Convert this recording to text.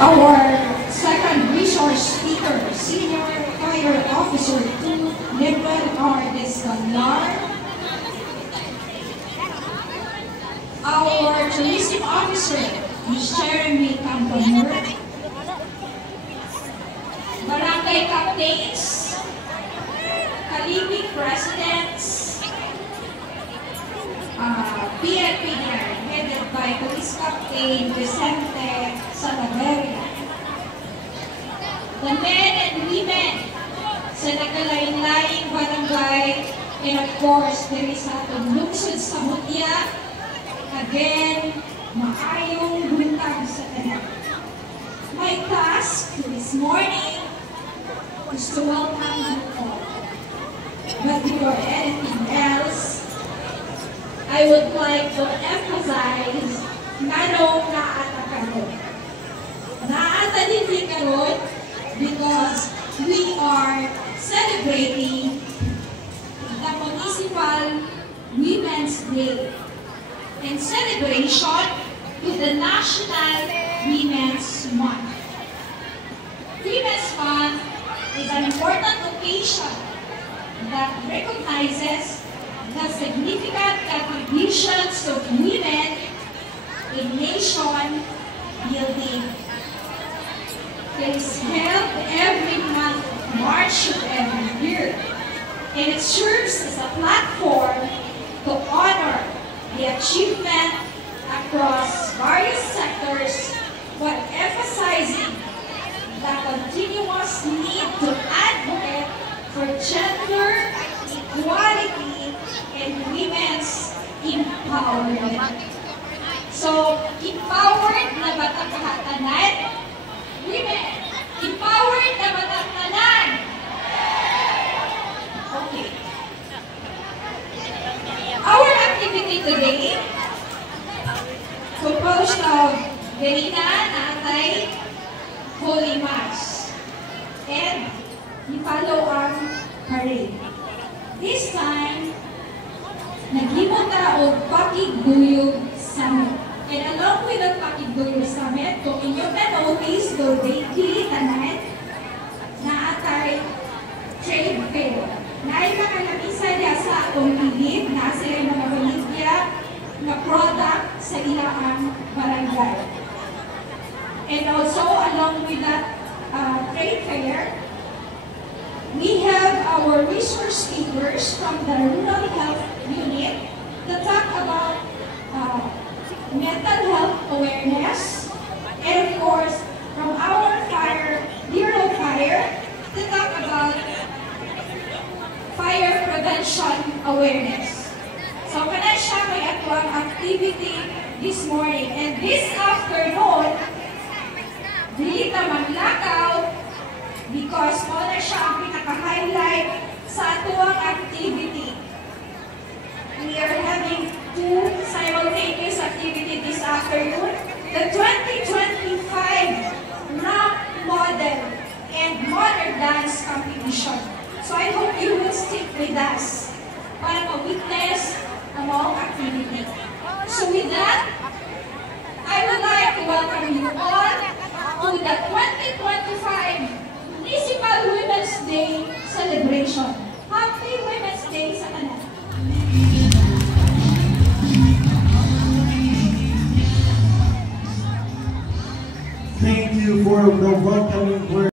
Our second resource speaker, Senior Fire Officer 2, Nipan R. Descalar. Our Tourism Officer, Ms. Jeremy Campanur. Barangay Captains, Kalibig Presidents, PNP headed by Police Captain Vicente Salaveria. The men and women sa nagkalain-laing barangay, and of course, there is atong lungsod sa Mutya. Again, maayong buntag sa tanan. My task this morning is to welcome you all. But before anything else, I would like to emphasize na nung naata karon. Naata din karon because we are celebrating the Municipal Women's Day in celebration with the National Women's Month. Women's Month is an important occasion that recognizes the significant contributions of women in nation building. It is held every month of March of every year, and it serves as a platform to honor the achievement across various sectors while emphasizing the continuous need to advocate for gender equality and women's empowerment. So, empowered na batang kahatanan? Women, empowered na batang tanan? Okay. Our activity today, composed of Verina, Natay, Holy Mass, and i-follow ang parade. This time, naghimo ta og Pakigduyog Summit. And along with the Pakigduyog Summit, kung inyong na-notice, do daily tanan, naatay trade fair. Naay mga namisa niya sa atong ilid, na sila yung mga baligya na product sa ilang barangay. And also, along with that trade fair, we have our resource speakers from the Rural Health Unit to talk about mental health awareness, and of course, from our Bureau of Fire, to talk about fire prevention awareness. So, kana siya may atwang activity this morning. And this afternoon, dili ta maglakaw because muna siya ang pinaka-highlight sa atuang activity. We are having two simultaneous activities this afternoon. The 2025 Rap Model and Modern Dance Competition. So I hope you will stick with us para ma-witness ang mga activity. So with that, I would like to welcome you all to the 2025 Municipal Women's Day celebration. Happy Women's Day sa kanan. Thank you for the welcoming word.